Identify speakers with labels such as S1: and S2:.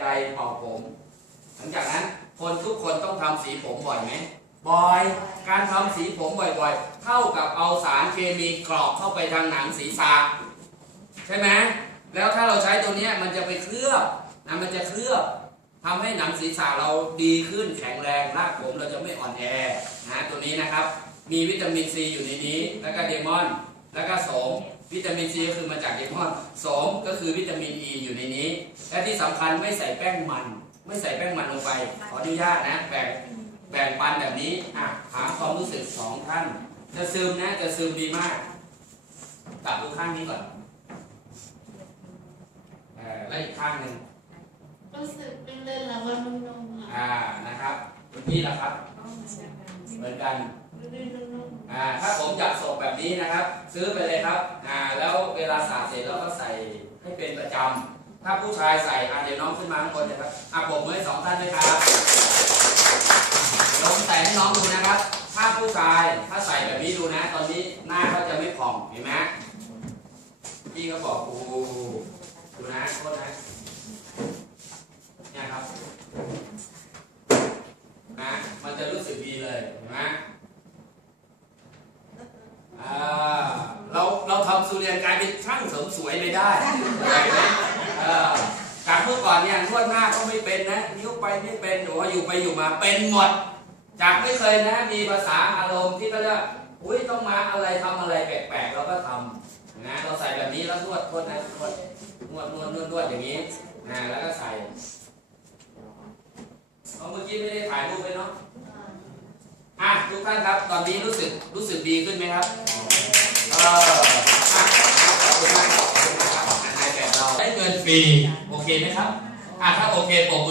S1: ไดร์เป่าผม หลังจากนั้นคนทุกคนต้องทำสีผมบ่อยไหมบ่อย การทำสีผมบ่อยๆ เท่ากับเอาสารเคมีกรอกเข้าไปทางหนังศีรษะใช่ไหมแล้วถ้าเราใช้ตัวเนี้ยมันจะไปเคลือบนะมันจะเคลือบทำให้หนังศีรษะเราดีขึ้นแข็งแรงรากผมเราจะไม่อ่อนแอนะตัวนี้นะครับ มีวิตามินซีอยู่ในนี้ แล้วก็เดมอน แล้วก็โสมวิตามินซีก็คือมาจากเดมอนโสมก็คือวิตามินอ e ีอยู่ในนี้ และที่สำคัญไม่ใส่แป้งมัน ไม่ใส่แป้งมันลงไป ขออนุญาตนะแบ่งแบ่งปันแบบนี้อะถามความรู้สึกสองท่าน จะซึมนะจะซึมดีมากกลับดูข้างนี้ก่อนเออแล้วอีกข้างหนึ่ง
S2: รู้สึกเป็นเล่นแล้วว่านุ่มๆอะ
S1: อ่านะครับนี่แหละครับ เหมือนกัน
S2: ลื่นๆนุ่ม
S1: อ่าถ้าผมจัดศพแบบ นี้นะครับ ซื้อไปเลยครับอ่าแล้วเวลาสาดเสร็จเราก็ใส่ให้เป็นประจำถ้าผู้ชายใส่อ่าเดี๋ยวน้องขึ้นมาข้างบนนะครับอะผมมือสองท่านด้วยครับเดี๋ยวผมใส่ให้น้องดูนะครับ ถ้าผู้ชายถ้าใส่แบบนี้ดูนะ ตอนนี้หน้าเขาจะไม่ผ่องเห็นไหมพี่ก็บอกโอ้โหดูนะโทษนะเนี่ยครับนะมันจะรู้สึกดีเลยเห็นไหม เราเราทำสุเรียนกลายเป็นช่างเสริมสวยเลยได้เห็นไหมเออจากเมื่อก่อนเนี่ยนวดหน้าก็ไม่เป็นนะนิ้วไปไม่เป็นหรือว่าอยู่ไปอยู่มาเป็นหมด จากไม่เคยนะมีภาษาอารมณ์ที่เขาเรียกว่าอุ้ยต้องมาอะไรทำอะไรแปลกๆเราก็ทำนะเราใส่แบบนี้แล้วนวดโทษนะนวดนวดนวดนวดนวดอย่างนี้นะแล้วก็ใส่เอาเมื่อกี้ไม่ได้ถ่ายรูปไปเนาะอะ ทุกท่านครับ ตอนนี้รู้สึกรู้สึกดีขึ้นไหมครับเอออะขอบคุณมากครับขอบคุณมากครับนายแบบเราได้เงินฟรีโอเคไหมครับอะถ้าโอเคผม